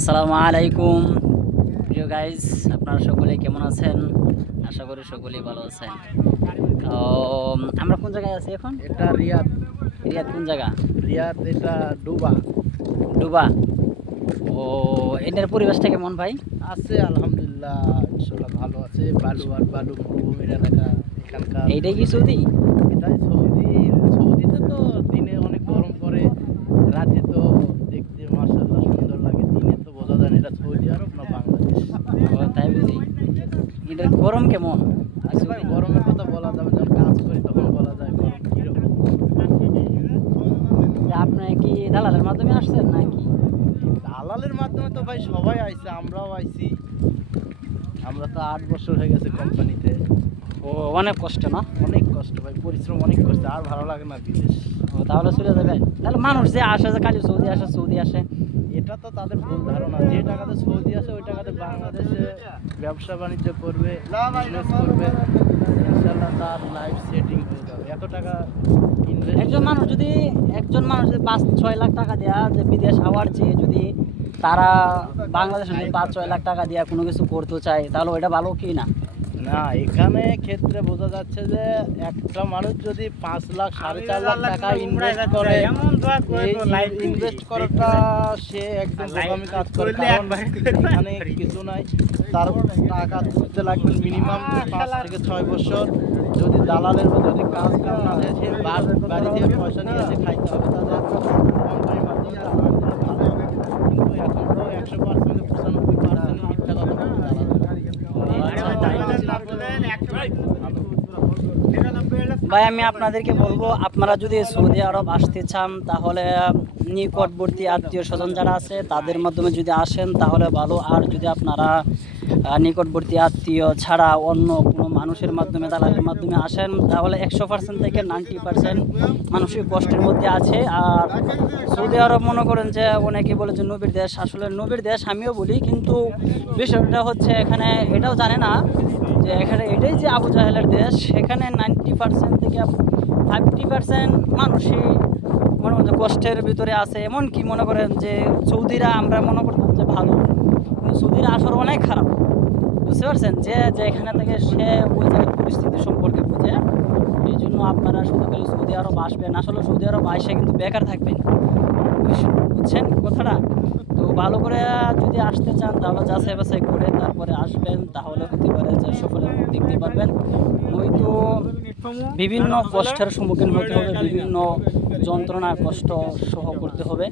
আসসালামু আলাইকুম প্রিয় গাইজ, আপনারা সকলে কেমন আছেন? আশা করি সকলেই ভালো আছেন। তো আমরা কোন জায়গায় আছি এখন? এটা রিয়াদ। রিয়াদ কোন জায়গা? রিয়াদ এটা ডুবা। ডুবা। ও, এটার পরিবেশটা কেমন ভাই? আছে আলহামদুলিল্লাহ, ইনশাল্লাহ ভালো আছে। বালু আর বালু মরুভূমির এলাকা এখানকার। এইটাই কি সৌদি? এটাই সৌদি। সৌদিতে তো দিনে অনেক গরম পড়ে, রাতে তো দেখতে মাশাআল্লাহ সুন্দর লাগে। দিনে তো বোঝা যায় না এটা সৌদি আরব না বাংলাদেশ। ও, তাই বুঝি। এটার গরম কেমন? আচ্ছা ভাই, গরমের কথা বলা যাবে, যখন কাজ করি তখন বলা যায় গরম কীরকম। আপনি কি দালালের মাধ্যমে আসছেন নাকি? দালালের মাধ্যমে তো ভাই সবাই আইছে, আমরাও আইছি। আমরা তো 8 বছর হয়ে গেছে কোম্পানিতে। ও, অনেক কষ্ট না? অনেক কষ্ট ভাই, পরিশ্রম অনেক করছে, আর ভালো লাগে না বিদেশ। ও, তাহলে চলে যাবেন। তাহলে মানুষ যে আসে, যে খালি সৌদি আসে। এটা তো তাদের ভুল ধারণা। যে টাকাতে সৌদি আছে ওই টাকাতে বাংলাদেশে ব্যবসা বাণিজ্য করবে, বিজনেস করবে, ইনশাল্লাহ তার লাইফ সেটিং হয়ে যাবে। এত টাকা একজন মানুষ যদি 5-6 লাখ টাকা দেয়া যে বিদেশ আওয়ার চেয়ে যদি তারা বাংলাদেশে যদি 5-6 লাখ টাকা দিয়ে কোনো কিছু করতে চায়, তাহলে ওইটা ভালো কি না? না, এখানে ক্ষেত্রে বোঝা যাচ্ছে যে একটা মানুষ যদি 5 লাখ 4.5 লাখ টাকা ইনভেস্ট করে, ইনভেস্ট করাটা সে একদম বোকামি কাজ করে। কারণ এখানে কিছু নাই, তার টাকা তুলতে লাগবে মিনিমাম 5 থেকে 6 বছর। যদি দালালের যদি কাজ কাম না দেয়, সে বাড়ি থেকে পয়সা নিয়ে এসে খাইতে হবে তাদের কোম্পানির মাধ্যমে। আলহামদুলিল্লাহ ভালো, কিন্তু এখন তো 100% 95% মিথ্যা কথা বলে দালাল। ভাই, আমি আপনাদেরকে বলবো, আপনারা যদি সৌদি আরব আসতে চান তাহলে নিকটবর্তী আত্মীয় স্বজন যারা আছে তাদের মাধ্যমে যদি আসেন তাহলে ভালো। আর যদি আপনারা নিকটবর্তী আত্মীয় ছাড়া অন্য কোনো মানুষের মাধ্যমে, দালালের মাধ্যমে আসেন, তাহলে 100% থেকে 90% মানুষই কষ্টের মধ্যে আছে। আর সৌদি আরব মনে করেন যে অনেকে বলে যে নবীর দেশ, আসলে নবীর দেশ আমিও বলি, কিন্তু বিষয়টা হচ্ছে এখানে এটাও জানে না যে এখানে এটাই যে আবু জাহেলের দেশ। এখানে 90% থেকে 50% মানুষই মনে করেন যে কষ্টের ভিতরে আছে। এমনকি মনে করেন যে সৌদিরা আমরা মনে করতাম যে ভালো, কিন্তু সৌদিরা আসলে অনেক খারাপ। বুঝতে পারছেন যে এখানে থেকে সে ওই জায়গার পরিস্থিতি সম্পর্কে বুঝে। এই জন্য আপনারা শুধু খালি সৌদি আরব আসবেন, আসলে সৌদি আরব আসে কিন্তু বেকার থাকবেন। বুঝছেন কথাটা? তো ভালো করে যদি আসতে চান তাহলে যাচাই বাছাই করে তারপরে আসবেন, তাহলে হতে পারে যে সফলের মুখ দেখতে পারবেন। নয়তো বিভিন্ন কষ্টের সম্মুখীন হতে হবে, বিভিন্ন যন্ত্রণা কষ্ট সহ করতে হবে।